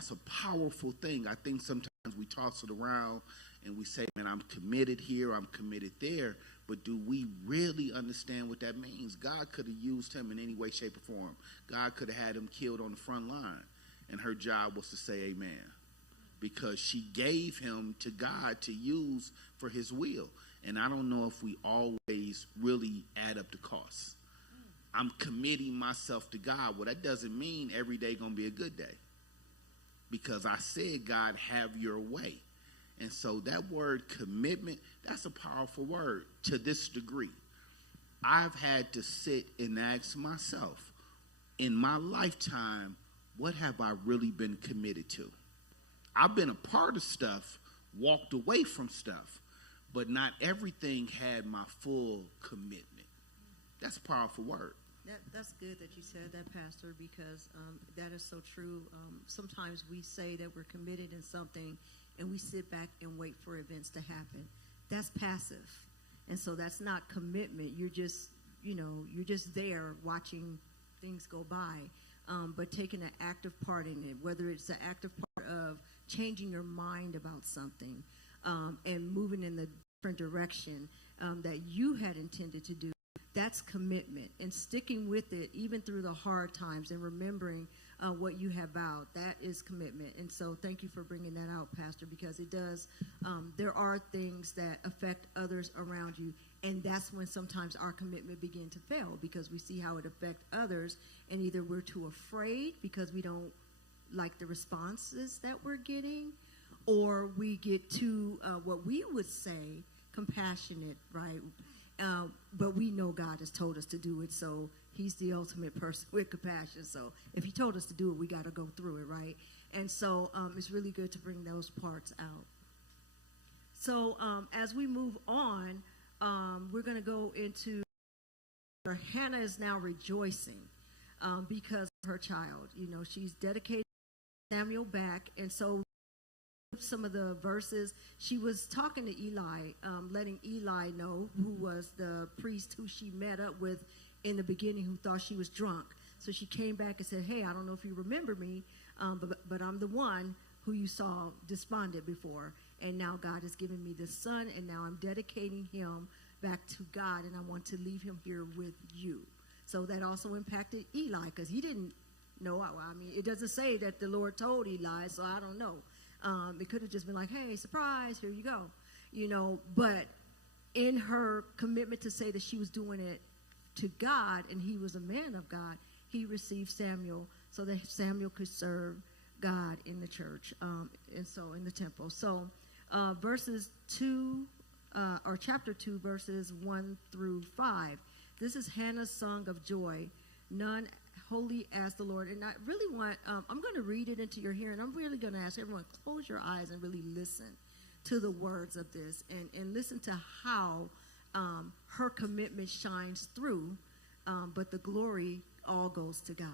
that's a powerful thing. I think sometimes we toss it around and we say, man, I'm committed here, I'm committed there. But do we really understand what that means? God could have used him in any way, shape, or form. God could have had him killed on the front line. And her job was to say amen. Because she gave him to God to use for his will. And I don't know if we always really add up the costs. I'm committing myself to God. Well, that doesn't mean every day going to be a good day. Because I said, God, have your way. And so that word commitment, that's a powerful word to this degree. I've had to sit and ask myself, in my lifetime, what have I really been committed to? I've been a part of stuff, walked away from stuff, but not everything had my full commitment. That's a powerful word. That's good that you said that, Pastor, because that is so true. Sometimes we say that we're committed in something, and we sit back and wait for events to happen. That's passive, and so that's not commitment. You're just there watching things go by, but taking an active part in it, whether it's an active part of changing your mind about something and moving in the different direction that you had intended to do. That's commitment, and sticking with it even through the hard times and remembering what you have vowed. That is commitment. And so thank you for bringing that out, Pastor, because it does. There are things that affect others around you, and that's when sometimes our commitment begins to fail because we see how it affects others, and either we're too afraid because we don't like the responses that we're getting, or we get too, what we would say, compassionate, right? But we know God has told us to do it, so he's the ultimate person with compassion. So if he told us to do it, we got to go through it, right? And so it's really good to bring those parts out. So as we move on, we're going to go into Hannah is now rejoicing because of her child. You know, she's dedicated Samuel back, and so some of the verses, she was talking to Eli, letting Eli know, who was the priest who she met up with in the beginning, who thought she was drunk. So she came back and said, hey, I don't know if you remember me, but I'm the one who you saw despondent before, and now God has given me this son, and now I'm dedicating him back to God, and I want to leave him here with you. So that also impacted Eli, because he didn't know. I mean, it doesn't say that the Lord told Eli, so I don't know. It could have just been like, hey, surprise, here you go. You know, but in her commitment to say that she was doing it to God and he was a man of God, he received Samuel so that Samuel could serve God in the church, and so in the temple. So verses 2, or chapter 2, verses 1 through 5. This is Hannah's song of joy, none holy as the Lord. And I really want, I'm going to read it into your hearing. I'm really going to ask everyone, close your eyes and really listen to the words of this and listen to how her commitment shines through, but the glory all goes to God.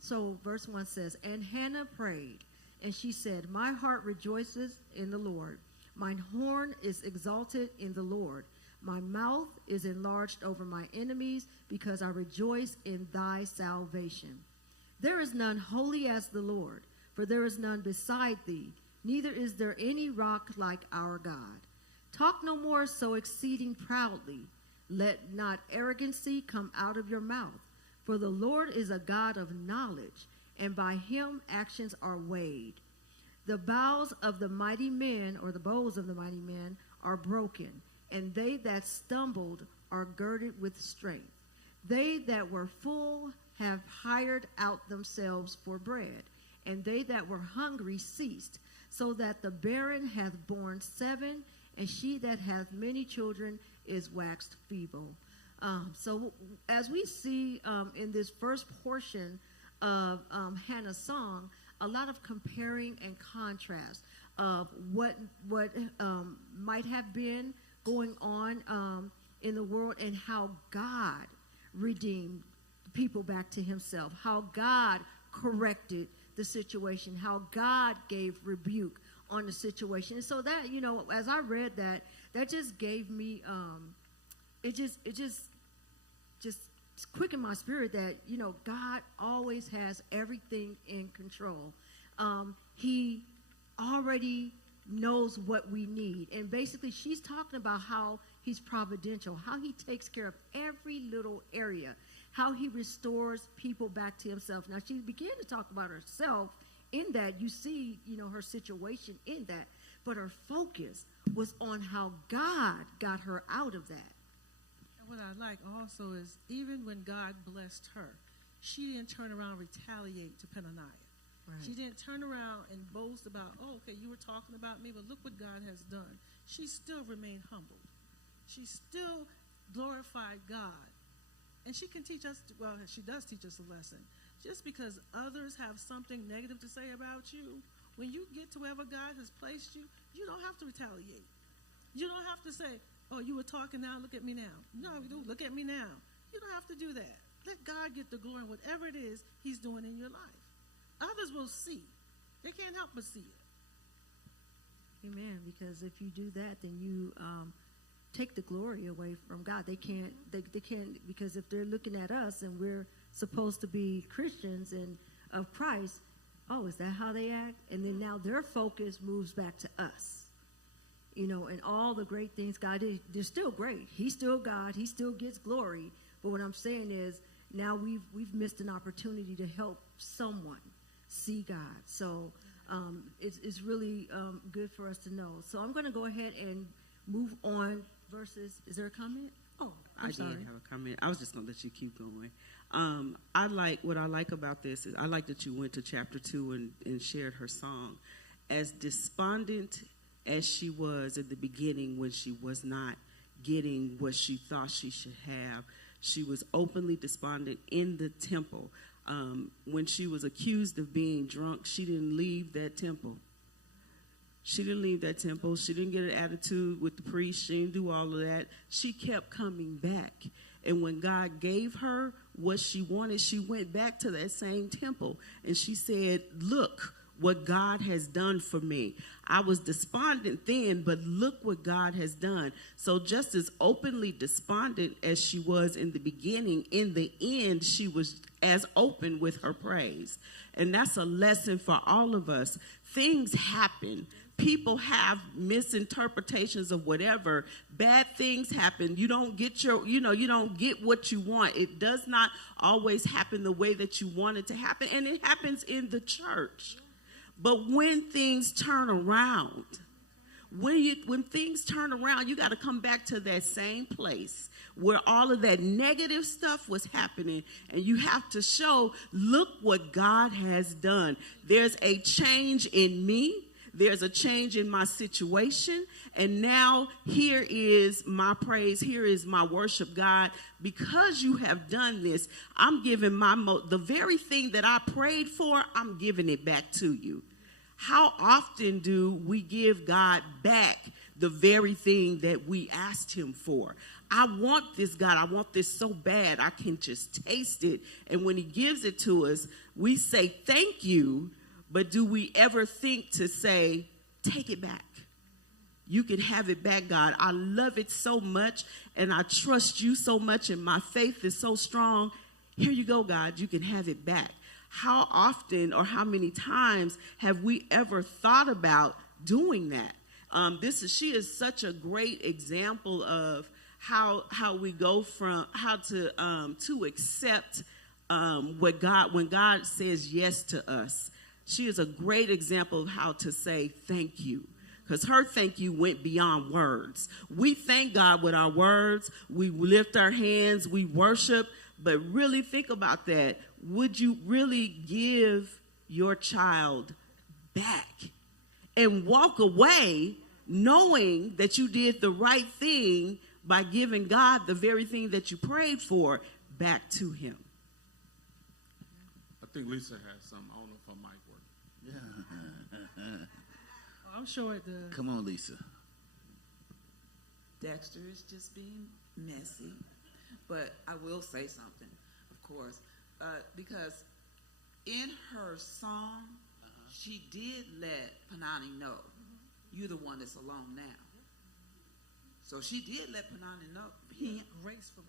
So verse 1 says, and Hannah prayed, and she said, my heart rejoices in the Lord. Mine horn is exalted in the Lord. My mouth is enlarged over my enemies, because I rejoice in thy salvation. There is none holy as the Lord, for there is none beside thee, neither is there any rock like our God. Talk no more so exceeding proudly. Let not arrogancy come out of your mouth, for the Lord is a God of knowledge, and by him actions are weighed. The bows of the mighty men, or the bows of the mighty men, are broken, and they that stumbled are girded with strength. They that were full have hired out themselves for bread, and they that were hungry ceased, so that the barren hath borne 7, and she that hath many children is waxed feeble. So as we see in this first portion of Hannah's song, a lot of comparing and contrast of what might have been going on in the world, and how God redeemed people back to himself, how God corrected the situation, how God gave rebuke on the situation. And so that, you know, as I read that, that just gave me, it just quickened my spirit that, you know, God always has everything in control. He already knows what we need. And basically, she's talking about how he's providential, how he takes care of every little area, how he restores people back to himself. Now, she began to talk about herself in that. You see, her situation in that. But her focus was on how God got her out of that. And what I like also is even when God blessed her, she didn't turn around and retaliate to Penaniah. Right. She didn't turn around and boast about, oh, okay, you were talking about me, but look what God has done. She still remained humbled. She still glorified God. And she can teach us, well, she does teach us a lesson. Just because others have something negative to say about you, when you get to wherever God has placed you, you don't have to retaliate. You don't have to say, oh, you were talking now, look at me now. No, look at me now. You don't have to do that. Let God get the glory in whatever it is he's doing in your life. Others will see. They can't help but see it. Amen. Because if you do that, then you take the glory away from God. They can't, because if they're looking at us and we're supposed to be Christians and of Christ, oh, is that how they act? And then now their focus moves back to us. And all the great things God did, they're still great. He's still God. He still gets glory. But what I'm saying is now we've missed an opportunity to help someone see God. So it's really good for us to know. So I'm going to go ahead and move on versus, is there a comment? Oh, I'm sorry. I did have a comment. I was just going to let you keep going. What I like about this is I like that you went to chapter 2 and shared her song. As despondent as she was at the beginning when she was not getting what she thought she should have, she was openly despondent in the temple. When she was accused of being drunk, she didn't leave that temple. She didn't leave that temple. She didn't get an attitude with the priest. She didn't do all of that. She kept coming back. And when God gave her what she wanted, she went back to that same temple. And she said, look what God has done for me. I was despondent then, but look what God has done. So just as openly despondent as she was in the beginning, in the end, she was as open with her praise. And that's a lesson for all of us. Things happen. People have misinterpretations of whatever. Bad things happen. You don't get you don't get what you want. It does not always happen the way that you want it to happen. And it happens in the church. But when things turn around, when things turn around, you got to come back to that same place where all of that negative stuff was happening, and you have to show, look what God has done. There's a change in me. There's a change in my situation, and now here is my praise. Here is my worship, God. Because you have done this, I'm giving the very thing that I prayed for, I'm giving it back to you. How often do we give God back the very thing that we asked him for? I want this, God. I want this so bad. I can just taste it. And when he gives it to us, we say thank you. But do we ever think to say, take it back? You can have it back, God. I love it so much, and I trust you so much, and my faith is so strong. Here you go, God. You can have it back. How often or how many times have we ever thought about doing that? She is such a great example of how we go from how to accept when God says yes to us. She is a great example of how to say thank you, because her thank you went beyond words. We thank God with our words. We lift our hands. We worship. But really think about that. Would you really give your child back and walk away knowing that you did the right thing by giving God the very thing that you prayed for back to him? I think Lisa has something. I don't know if her mic works. I'm sure it does. Come on, Lisa. Dexter is just being messy. But I will say something, of course, because in her song, she did let Panani know, you're the one that's alone now. So she did let Panani know, gracefully.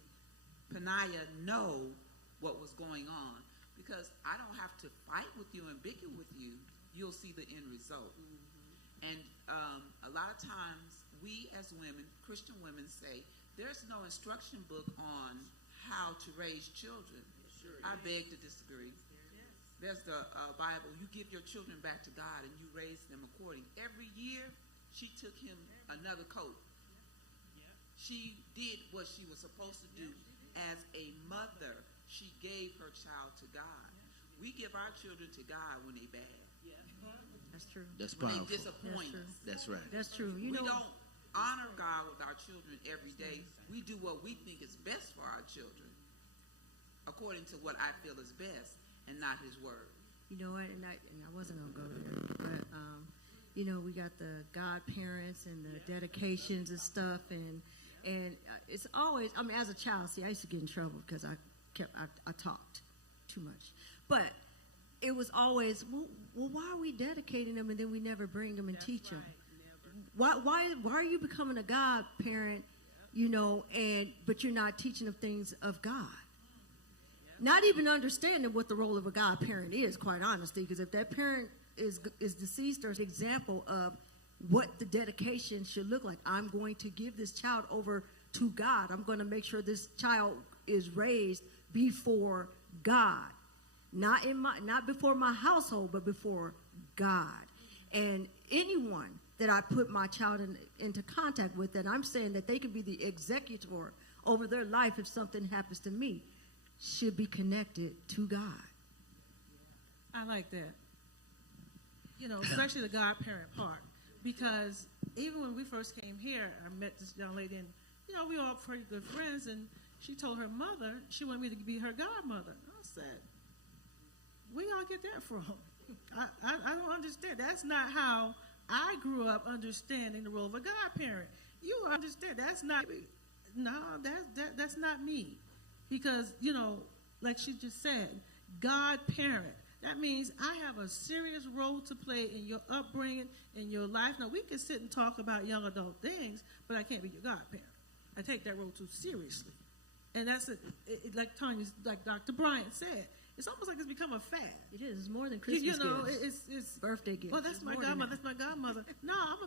Panaya know what was going on. Because I don't have to fight with you and bicker with you. you'll see the end result. And a lot of times, we as women, Christian women, say there's no instruction book on how to raise children. I beg to disagree. There's the Bible. You give your children back to God and you raise them according. Every year, she took him another coat. She did what she was supposed to do. As a mother, she gave her child to God. We give our children to God when they bad. That's true. That's When powerful. they disappoint us. That's right. That's true. We don't honor God with our children every day. We do what we think is best for our children, according to what I feel is best, and not His word. You know what? And I wasn't gonna go there, but you know, we got the godparents and the dedications and stuff, and it's always. I mean, as a child, see, I used to get in trouble because I talked too much, but it was always, well, why are we dedicating them and then we never bring them and teach them? Why are you becoming a godparent, you know, but you're not teaching them things of God? Not even understanding what the role of a godparent is, quite honestly, because if that parent is deceased, or an example of what the dedication should look like. I'm going to give this child over to God. I'm going to make sure this child is raised before God. Not before my household, but before God. And anyone that I put my child into contact with, that I'm saying that they can be the executor over their life if something happens to me, should be connected to God. I like that. You know, especially the godparent part. Because even when we first came here, I met this young lady, and, you know, we were all pretty good friends, and she told her mother she wanted me to be her godmother. I said, where y'all get that from? I don't understand. That's not how I grew up understanding the role of a godparent. You understand. That's not me. Because, you know, like she just said, godparent. That means I have a serious role to play in your upbringing, in your life. Now, we can sit and talk about young adult things, but I can't be your godparent. I take that role too seriously. And that's like Dr. Bryant said, it's almost like it's become a fad. It is. It's more than Christmas gifts. It's birthday gifts. Well, that's my godmother. That's my godmother. No, I'm a